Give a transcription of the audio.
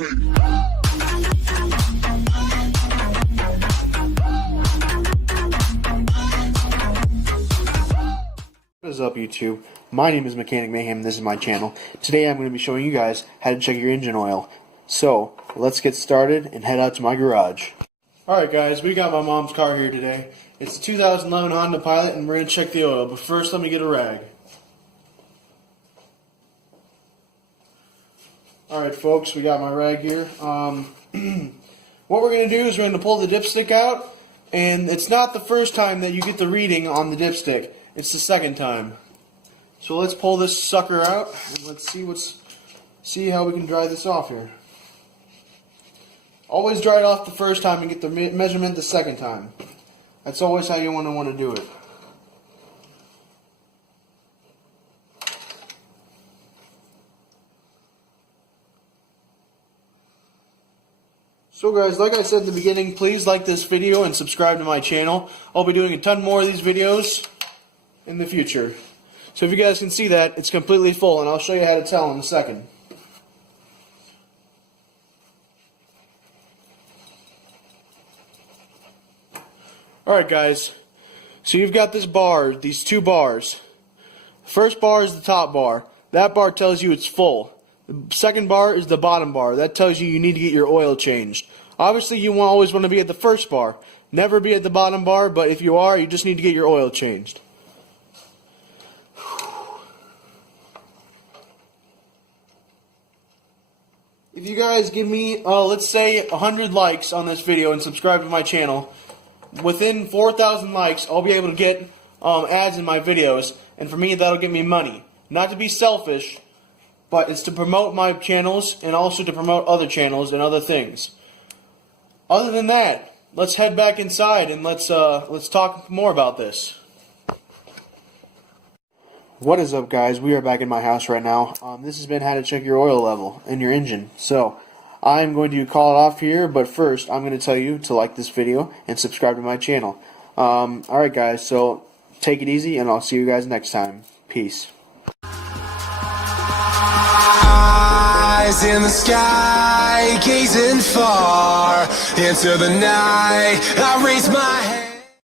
What is up, YouTube? My name is Mechanic Mayhem and this is my channel. Today I'm going to be showing you guys how to check your engine oil. So, let's get started and head out to my garage. Alright guys, we got my mom's car here today. It's a 2011 Honda Pilot and we're going to check the oil, but first let me get a rag. Alright folks, we got my rag here. What we're going to do is we're going to pull the dipstick out, and it's not the first time that you get the reading on the dipstick. It's the second time. So let's pull this sucker out and let's see how we can dry this off here. Always dry it off the first time and get the measurement the second time. That's always how you want to do it. So guys, like I said in the beginning, please like this video and subscribe to my channel. I'll be doing a ton more of these videos in the future. So if you guys can see that, it's completely full, and I'll show you how to tell in a second. Alright guys, so you've got this bar, these two bars. The first bar is the top bar. That bar tells you it's full. The second bar is the bottom bar. That tells you need to get your oil changed. Obviously you always want to be at the first bar. Never be at the bottom bar, but if you are, you just need to get your oil changed. If you guys give me, let's say 100 likes on this video and subscribe to my channel, within 4,000 likes, I'll be able to get ads in my videos, and for me, that'll get me money. Not to be selfish, but it's to promote my channels and also to promote other channels and other things. Other than that, let's head back inside and let's talk more about this. What is up, guys? We are back in my house right now. This has been how to check your oil level in your engine. So, I'm going to call it off here, but first, I'm going to tell you to like this video and subscribe to my channel. Alright guys, so take it easy, and I'll see you guys next time. Peace. Eyes in the sky, gazing far into the night, I raise my head.